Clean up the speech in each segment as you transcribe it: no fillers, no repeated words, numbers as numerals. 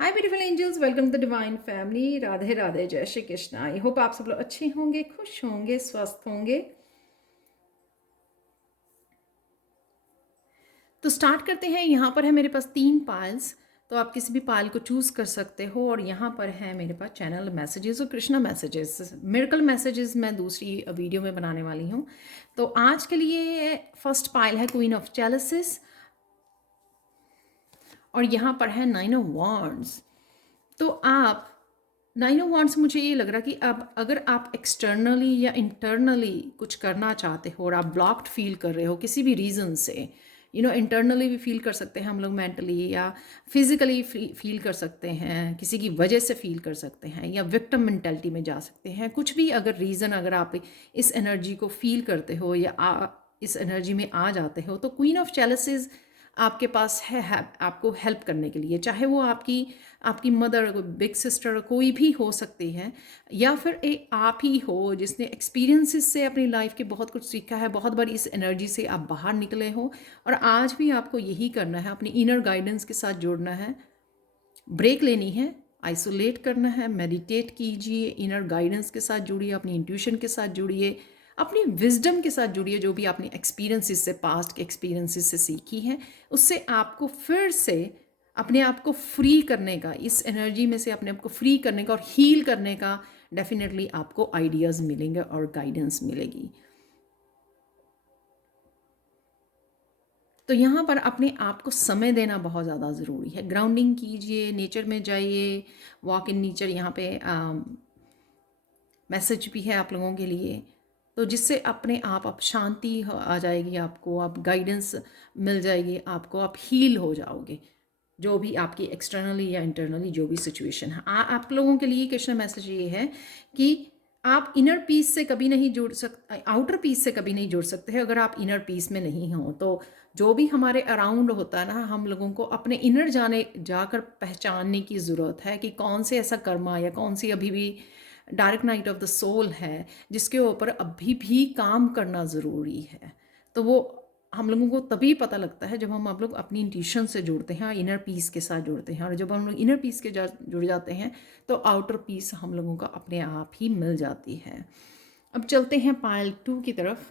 Hi beautiful angels, welcome to the divine family. Radhe Radhe, जय Shri Krishna. I hope आप सब लोग अच्छे होंगे, खुश होंगे, स्वस्थ होंगे। तो स्टार्ट करते हैं। यहाँ पर है मेरे पास 3 पाइल्स, तो आप किसी भी पाइल को चूज़ कर सकते हो। और यहाँ पर है मेरे पास चैनल मैसेजेस और कृष्णा मैसेजेस, मिरेकल मैसेजेस मैं दूसरी वीडियो में बनाने वाली हूँ। तो आज के लिए फर्स्ट पाइल है क्वीन ऑफ चैलिसेस, और यहाँ पर है 9 ऑफ वॉन्ड्स। तो आप 9 ऑफ वॉन्ड्स, मुझे ये लग रहा कि अब अगर आप एक्सटर्नली या इंटरनली कुछ करना चाहते हो और आप ब्लॉक्ड फील कर रहे हो किसी भी रीज़न से, इंटरनली भी फील कर सकते हैं हम लोग, मेंटली या फिजिकली फील कर सकते हैं, किसी की वजह से फील कर सकते हैं, या विक्टिम मेंटालिटी में जा सकते हैं। कुछ भी अगर रीज़न, अगर आप इस एनर्जी को फील करते हो या इस एनर्जी में आ जाते हो, तो क्वीन ऑफ चैलिसेस आपके पास है आपको हेल्प करने के लिए। चाहे वो आपकी आपकी मदर, बिग सिस्टर, कोई भी हो सकती है, या फिर एक आप ही हो जिसने एक्सपीरियंसेस से अपनी लाइफ के बहुत कुछ सीखा है, बहुत बार इस एनर्जी से आप बाहर निकले हो, और आज भी आपको यही करना है, अपनी इनर गाइडेंस के साथ जुड़ना है, ब्रेक लेनी है, आइसोलेट करना है, मेडिटेट कीजिए, इनर गाइडेंस के साथ जुड़िए, अपनी इंट्यूशन के साथ जुड़िए, अपनी विजडम के साथ जुड़िए, जो भी आपने एक्सपीरियंसेस से, पास्ट के एक्सपीरियंसेस से सीखी है, उससे आपको फिर से अपने आप को फ्री करने का, इस एनर्जी में से अपने आप को फ्री करने का और हील करने का डेफिनेटली आपको आइडियाज़ मिलेंगे और गाइडेंस मिलेगी। तो यहाँ पर अपने आप को समय देना बहुत ज़्यादा ज़रूरी है। ग्राउंडिंग कीजिए, नेचर में जाइए, वॉक इन नेचर। यहाँ पे मैसेज भी है आप लोगों के लिए, तो जिससे अपने आप शांति आ जाएगी, आपको आप गाइडेंस मिल जाएगी, आपको आप हील हो जाओगे, जो भी आपकी एक्सटर्नली या इंटरनली जो भी सिचुएशन है। आप लोगों के लिए कृष्ण मैसेज ये है कि आप इनर पीस से कभी नहीं जुड़ सकते, आउटर पीस से कभी नहीं जुड़ सकते हैं अगर आप इनर पीस में नहीं हो। तो जो भी हमारे अराउंड होता है ना, हम लोगों को अपने इनर जाकर पहचानने की ज़रूरत है कि कौन से ऐसा कर्मा या कौन सी अभी भी dark night of the soul है जिसके ऊपर अभी भी काम करना ज़रूरी है। तो वो हम लोगों को तभी पता लगता है जब हम लोग अपनी इंट्यूशन से जुड़ते हैं, इनर पीस के साथ जुड़ते हैं। और जब हम लोग इनर पीस के जुड़ जाते हैं तो आउटर पीस हम लोगों का अपने आप ही मिल जाती है। अब चलते हैं पाइल 2 की तरफ।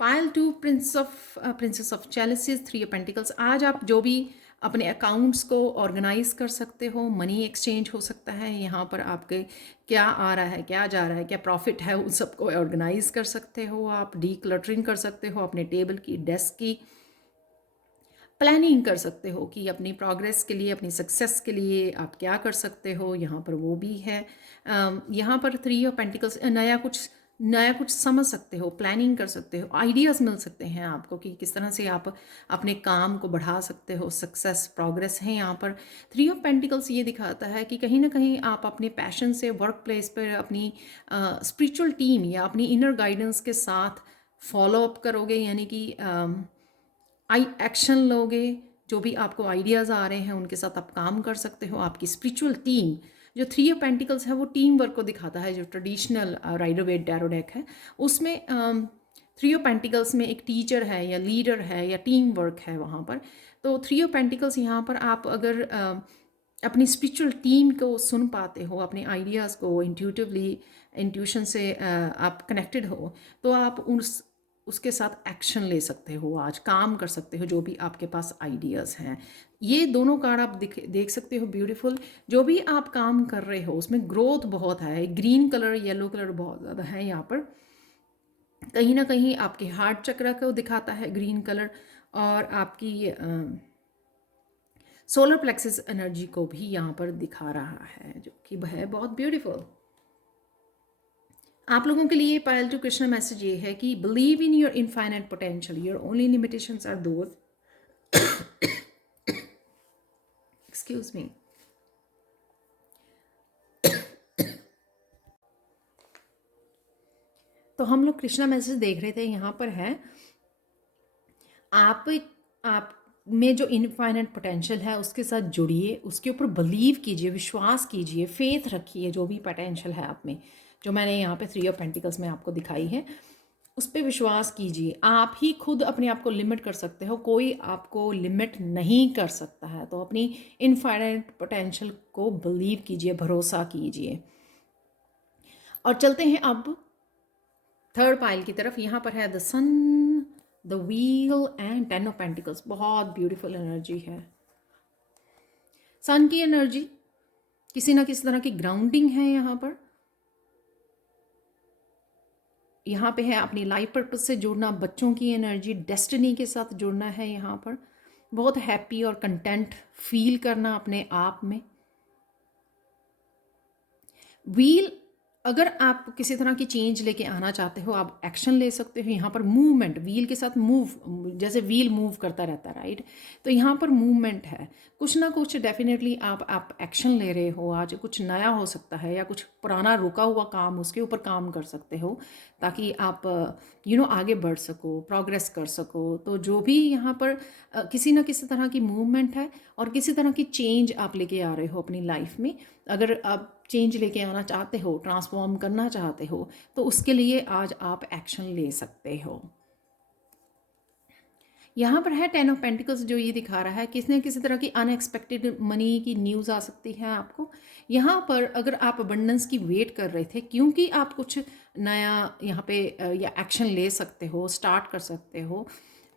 Pile 2, princess of chalices, 3 of pentacles. आज आप जो भी अपने अकाउंट्स को ऑर्गेनाइज कर सकते हो, मनी एक्सचेंज हो सकता है, यहाँ पर आपके क्या आ रहा है, क्या जा रहा है, क्या प्रॉफिट है, उन सबको ऑर्गेनाइज कर सकते हो। आप डी क्लटरिंग कर सकते हो, अपने टेबल की, डेस्क की प्लानिंग कर सकते हो कि अपनी प्रोग्रेस के लिए, अपनी सक्सेस के लिए आप क्या कर सकते हो। यहाँ पर वो भी है। यहाँ पर 3 ऑफ पेंटिकल्स, नया कुछ समझ सकते हो, प्लानिंग कर सकते हो, आइडियाज़ मिल सकते हैं आपको कि किस तरह से आप अपने काम को बढ़ा सकते हो। सक्सेस, प्रोग्रेस है यहाँ पर। 3 ऑफ पेंटिकल्स ये दिखाता है कि कहीं ना कहीं आप अपने पैशन से वर्क प्लेस पर अपनी स्पिरिचुअल टीम या अपनी इनर गाइडेंस के साथ फॉलो अप करोगे, यानी कि एक्शन लोगे। जो भी आपको आइडियाज़ आ रहे हैं उनके साथ आप काम कर सकते हो। आपकी स्पिरिचुअल टीम, जो 3 ऑफ पेंटिकल्स है, वो टीम वर्क को दिखाता है। जो ट्रेडिशनल राइडर वेट डैरो डेक है उसमें 3 ऑफ पेंटिकल्स में एक टीचर है या लीडर है या टीम वर्क है वहाँ पर। तो 3 ऑफ पेंटिकल्स यहाँ पर आप अगर अपनी स्पिरिचुअल टीम को सुन पाते हो, अपने आइडियाज़ को इंट्यूटिवली, इंट्यूशन से आप कनेक्टेड हो, तो आप उसके साथ एक्शन ले सकते हो, आज काम कर सकते हो, जो भी आपके पास आइडियाज़ हैं। ये दोनों कार्ड आप देख सकते हो, ब्यूटीफुल। जो भी आप काम कर रहे हो उसमें ग्रोथ बहुत है। ग्रीन कलर, येलो कलर बहुत ज़्यादा है यहाँ पर। कहीं ना कहीं आपके हार्ट चक्र को दिखाता है ग्रीन कलर, और आपकी सोलर प्लेक्सिस एनर्जी को भी यहाँ पर दिखा रहा है, जो कि है बहुत ब्यूटीफुल। आप लोगों के लिए पायल टू कृष्ण मैसेज ये है कि believe in your infinite potential, your only limitations are those, excuse me. तो हम लोग कृष्णा मैसेज देख रहे थे, यहाँ पर है आप में जो इनफाइनाइट पोटेंशियल है उसके साथ जुड़िए, उसके ऊपर बिलीव कीजिए, विश्वास कीजिए, फेथ रखिए जो भी पोटेंशियल है आप में, जो मैंने यहाँ पे 3 ऑफ पेंटिकल्स में आपको दिखाई है। उस पे विश्वास कीजिए। आप ही खुद अपने आप को लिमिट कर सकते हो, कोई आपको लिमिट नहीं कर सकता है। तो अपनी इनफाइनाइट पोटेंशियल को बिलीव कीजिए, भरोसा कीजिए। और चलते हैं अब थर्ड पाइल की तरफ। यहाँ पर है the sun, the wheel and ten of pentacles. बहुत ब्यूटीफुल एनर्जी है। सन की एनर्जी किसी ना किसी तरह की ग्राउंडिंग है यहाँ पर। यहाँ पे है अपनी लाइफ पर्पस से जुड़ना, बच्चों की एनर्जी, डेस्टिनी के साथ जुड़ना है यहाँ पर। बहुत हैप्पी और कंटेंट फील करना अपने आप में। व्हील, अगर आप किसी तरह की चेंज लेके आना चाहते हो, आप एक्शन ले सकते हो। यहाँ पर मूवमेंट, व्हील के साथ मूव, जैसे व्हील मूव करता रहता है, राइट। तो यहाँ पर मूवमेंट है, कुछ ना कुछ डेफिनेटली आप एक्शन ले रहे हो। आज कुछ नया हो सकता है या कुछ पुराना रुका हुआ काम, उसके ऊपर काम कर सकते हो ताकि आप आगे बढ़ सको, प्रोग्रेस कर सको। तो जो भी यहाँ पर किसी ना किसी तरह की मूवमेंट है और किसी तरह की चेंज आप लेके आ रहे हो अपनी लाइफ में। अगर आप चेंज लेके आना चाहते हो, ट्रांसफॉर्म करना चाहते हो, तो उसके लिए आज आप एक्शन ले सकते हो। यहाँ पर है टेन ऑफ पेंटिकल्स, जो ये दिखा रहा है किसी न किसी तरह की अनएक्सपेक्टेड मनी की न्यूज़ आ सकती है आपको। यहाँ पर अगर आप अबंडेंस की वेट कर रहे थे, क्योंकि आप कुछ नया यहाँ पे या एक्शन ले सकते हो, स्टार्ट कर सकते हो,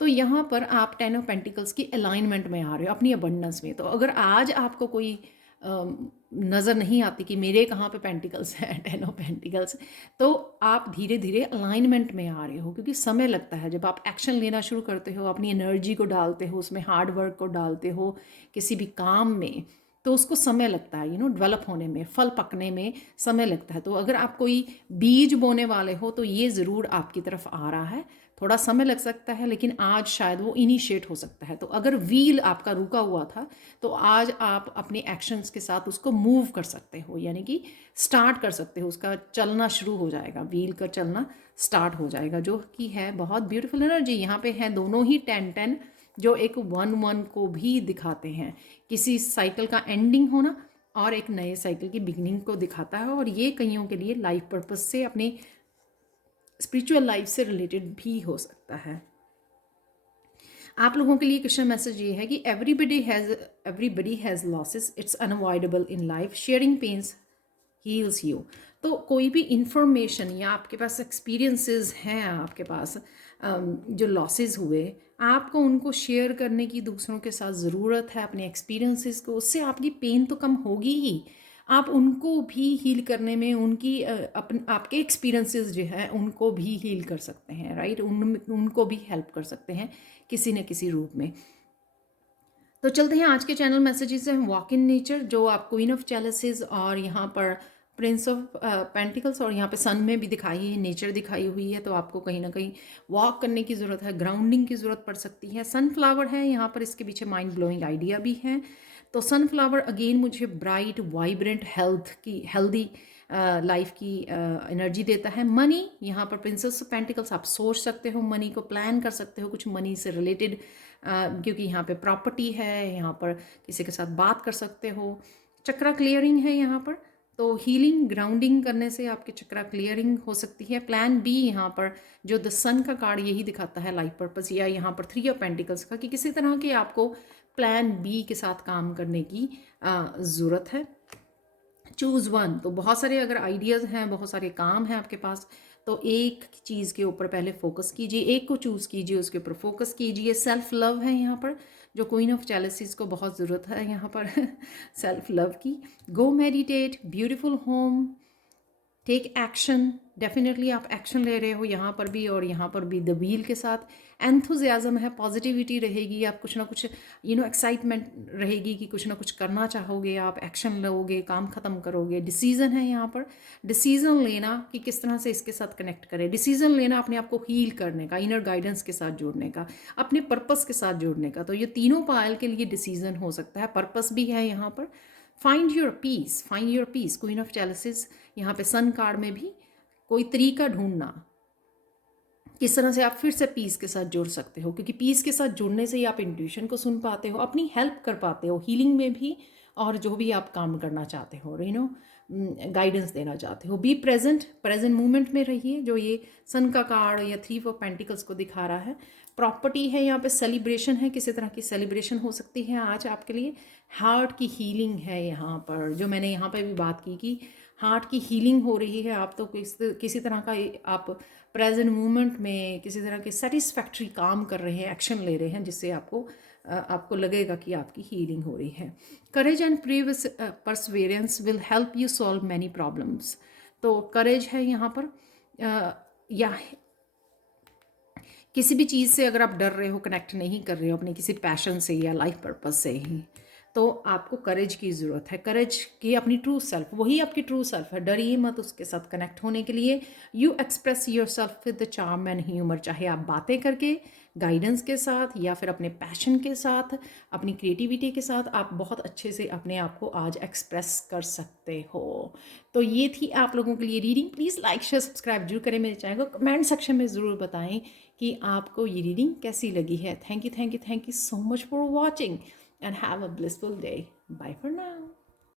तो यहाँ पर आप टेन ऑफ पेंटिकल्स की अलाइनमेंट में आ रहे हो अपनी अबंडेंस में। तो अगर आज आपको कोई नज़र नहीं आती कि मेरे कहाँ पे पेंटिकल्स हैं, टेन ऑफ पेंटिकल्स, तो आप धीरे धीरे अलाइनमेंट में आ रहे हो। क्योंकि समय लगता है, जब आप एक्शन लेना शुरू करते हो, अपनी एनर्जी को डालते हो उसमें, हार्ड वर्क को डालते हो किसी भी काम में, तो उसको समय लगता है डेवलप होने में, फल पकने में समय लगता है। तो अगर आप कोई बीज बोने वाले हो तो ये ज़रूर आपकी तरफ आ रहा है। थोड़ा समय लग सकता है, लेकिन आज शायद वो इनिशिएट हो सकता है। तो अगर व्हील आपका रुका हुआ था, तो आज आप अपने एक्शंस के साथ उसको मूव कर सकते हो, यानी कि स्टार्ट कर सकते हो, उसका चलना शुरू हो जाएगा, व्हील का चलना स्टार्ट हो जाएगा, जो कि है बहुत ब्यूटीफुल एनर्जी। यहाँ पे है दोनों ही 10-10, जो एक 1-1 को भी दिखाते हैं, किसी साइकिल का एंडिंग होना और एक नए साइकिल की बिगिनिंग को दिखाता है। और ये कईयों के लिए लाइफ पर्पस से, अपनी स्पिरिचुअल लाइफ से रिलेटेड भी हो सकता है। आप लोगों के लिए क्वेश्चन मैसेज ये है कि everybody has losses, it's unavoidable in life, sharing pains heals you. तो कोई भी इंफॉर्मेशन या आपके पास एक्सपीरियंसेस हैं, आपके पास जो लॉसेस हुए, आपको उनको शेयर करने की दूसरों के साथ ज़रूरत है, अपने एक्सपीरियंसेस को। उससे आपकी पेन तो कम होगी ही, आप उनको भी हील करने में, उनकी आपके एक्सपीरियंसेस जो है उनको भी हील कर सकते हैं, राइट। उनको भी हेल्प कर सकते हैं किसी न किसी रूप में। तो चलते हैं आज के चैनल मैसेजेस हैं। वॉक इन नेचर, जो आप क्वीन ऑफ चैलेसेस और यहाँ पर प्रिंस ऑफ पेंटिकल्स और यहाँ पे सन में भी दिखाई है, नेचर दिखाई हुई है। तो आपको कहीं ना कहीं वॉक करने की ज़रूरत है, ग्राउंडिंग की ज़रूरत पड़ सकती है। सनफ्लावर है यहाँ पर, इसके पीछे माइंड ब्लोइंग आइडिया भी है। तो सनफ्लावर अगेन मुझे ब्राइट, वाइब्रेंट, हेल्दी लाइफ की एनर्जी देता है। मनी, यहाँ पर प्रिंसेस ऑफ पेंटिकल्स, आप सोच सकते हो, मनी को प्लान कर सकते हो, कुछ मनी से रिलेटेड, क्योंकि यहाँ पे प्रॉपर्टी है, यहाँ पर किसी के साथ बात कर सकते हो। चक्रा क्लियरिंग है यहाँ पर, तो हीलिंग, ग्राउंडिंग करने से आपकी चक्रा क्लियरिंग हो सकती है। प्लान बी, यहाँ पर जो द सन का कार्ड यही दिखाता है लाइफ पर्पस, या यहाँ पर 3 ऑफ पेंटिकल्स का, कि किसी तरह के आपको प्लान बी के साथ काम करने की ज़रूरत है। चूज़ वन, तो बहुत सारे अगर आइडियाज़ हैं, बहुत सारे काम हैं आपके पास, तो एक चीज़ के ऊपर पहले फोकस कीजिए, एक को चूज़ कीजिए, उसके ऊपर फोकस कीजिए। सेल्फ लव है यहाँ पर, जो क्वीन ऑफ चैलेसिस को बहुत ज़रूरत है यहाँ पर सेल्फ लव की। Go meditate, beautiful home, take action, definitely आप एक्शन ले रहे हो यहाँ पर भी और यहाँ पर भी। द व्हील के साथ एंथुजियाज्म है, पॉजिटिविटी रहेगी, आप कुछ ना कुछ एक्साइटमेंट रहेगी कि कुछ ना कुछ करना चाहोगे, आप एक्शन लोगे, काम ख़त्म करोगे। डिसीज़न है यहाँ पर, डिसीज़न लेना कि किस तरह से इसके साथ कनेक्ट करें, डिसीज़न लेना अपने आप को हील करने का, इनर गाइडेंस के साथ जोड़ने का, अपने पर्पस के साथ जोड़ने का। तो ये तीनों पायल के लिए डिसीज़न हो सकता है, पर्पस भी है यहाँ पर। Find your peace, find your peace, queen of chalices यहाँ पे सन कार्ड में भी कोई तरीका ढूंढना, किस तरह से आप फिर से पीस के साथ जुड़ सकते हो, क्योंकि पीस के साथ जुड़ने से ही आप इंट्यूशन को सुन पाते हो, अपनी हेल्प कर पाते हो हीलिंग में भी, और जो भी आप काम करना चाहते हो, गाइडेंस देना चाहते हो। बी प्रेजेंट, प्रेजेंट मोमेंट में रहिए। जो ये सन का कार्ड या 3 ऑफ पेंटिकल्स को दिखा रहा है, प्रॉपर्टी है यहाँ पे, सेलिब्रेशन है, किसी तरह की सेलिब्रेशन हो सकती है आज आपके लिए। हार्ट की हीलिंग है यहाँ पर, जो मैंने यहाँ पे भी बात की कि हार्ट की हीलिंग हो रही है। आप तो किसी तरह का आप प्रेजेंट मोमेंट में किसी तरह के सेटिस्फैक्ट्री काम कर रहे हैं, एक्शन ले रहे हैं, जिससे आपको लगेगा कि आपकी हीलिंग हो रही है। Courage and Perseverance will help you solve many problems. तो करेज है यहाँ पर, या किसी भी चीज़ से अगर आप डर रहे हो, कनेक्ट नहीं कर रहे हो अपने किसी पैशन से या लाइफ पर्पस से ही, तो आपको करेज की ज़रूरत है। करेज की अपनी ट्रू सेल्फ, वही आपकी ट्रू सेल्फ है। डरिए मत उसके साथ कनेक्ट होने के लिए। You express your self with the charm and humour, चाहे आप बातें करके, गाइडेंस के साथ, या फिर अपने पैशन के साथ, अपनी क्रिएटिविटी के साथ, आप बहुत अच्छे से अपने आप को आज एक्सप्रेस कर सकते हो। तो ये थी आप लोगों के लिए reading. Please like share subscribe जरूर करें मेरे चैनल को। कमेंट सेक्शन में ज़रूर बताएं कि आपको ये रीडिंग कैसी लगी है। Thank you so much for watching and have a blissful day. Bye for now.